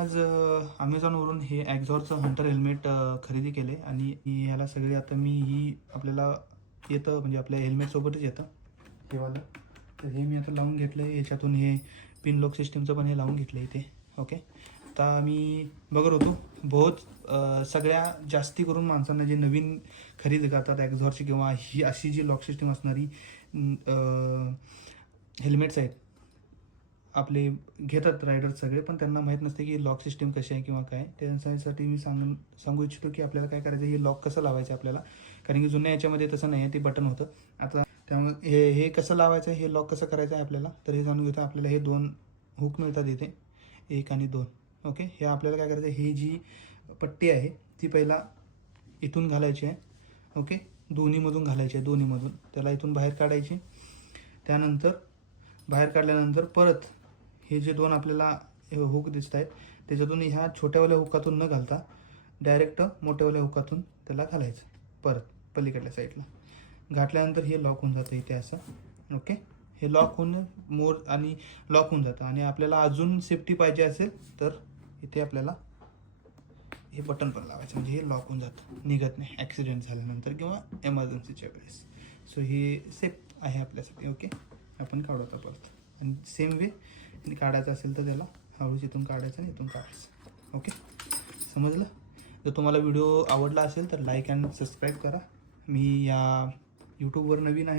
आज अमेझॉनवरून हे ॲक्झॉरचं Hunter helmet खरेदी केले आणि ह्याला सगळे आता ही आपल्याला येतं म्हणजे आपल्या हेल्मेटसोबतच येतं हे वालं. तर हे मी आता लावून घेतलं आहे. याच्यातून हे पिन लॉक सिस्टीमचं पण हे लावून घेतलं आहे इथे. ओके. आता मी बघत होतो सगळ्या जास्ती करून माणसांना जे नवीन खरेदी करतात ॲक्झॉरची किंवा ही अशी जी लॉक सिस्टीम असणारी हेल्मेट्स आहेत आपले घेतात रायडर सगळे, पण त्यांना माहीत नसते की लॉक सिस्टीम कशी आहे किंवा काय. त्यासाठी मी सांगू इच्छितो की आपल्याला काय करायचं, हे लॉक कसं लावायचं आपल्याला. कारण की जुन्या याच्यामध्ये तसं नाही आहे, ते बटन होतं. आता त्यामुळे हे कसं लावायचं, हे लॉक कसं करायचं आहे आपल्याला, तर हे जाणून घेतो. आपल्याला हे 2 हुक मिळतात इथे, 1 आणि 2. ओके. हे आपल्याला काय करायचं, ही जी पट्टी आहे ती पहिला इथून घालायची आहे. ओके. दोन्हीमधून घालायची आहे, दोन्हीमधून त्याला इथून बाहेर काढायची. त्यानंतर बाहेर काढल्यानंतर परत हे जे 2 आपल्याला हुक दिसत आहेत त्याच्यातून ह्या छोट्यावाल्या हुकातून न घालता डायरेक्ट मोठ्यावाल्या हुकातून त्याला घालायचं परत पलीकडल्या साईडला. घातल्यानंतर हे लॉक होऊन जातं इथे असं. ओके. हे लॉक होऊन आणि लॉक होऊन जातं. आणि आपल्याला अजून सेफ्टी पाहिजे असेल तर इथे आपल्याला हे बटन पण लावायचं, म्हणजे हे लॉक होऊन जातं, निघत नाही ॲक्सिडेंट झाल्यानंतर किंवा एमर्जन्सीच्या वेळेस. सो हे सेफ आहे आपल्यासाठी. ओके. आपण काढू आता परत. आणि सेम वे काढायचं असेल तर त्याला हळूच इथून काढायचं आणि इथून काढायचं. ओके. समजलं. जर तुम्हाला व्हिडिओ आवडला असेल तर लाईक अँड सबस्क्राईब करा. मी या यूट्यूबवर नवीन आहे.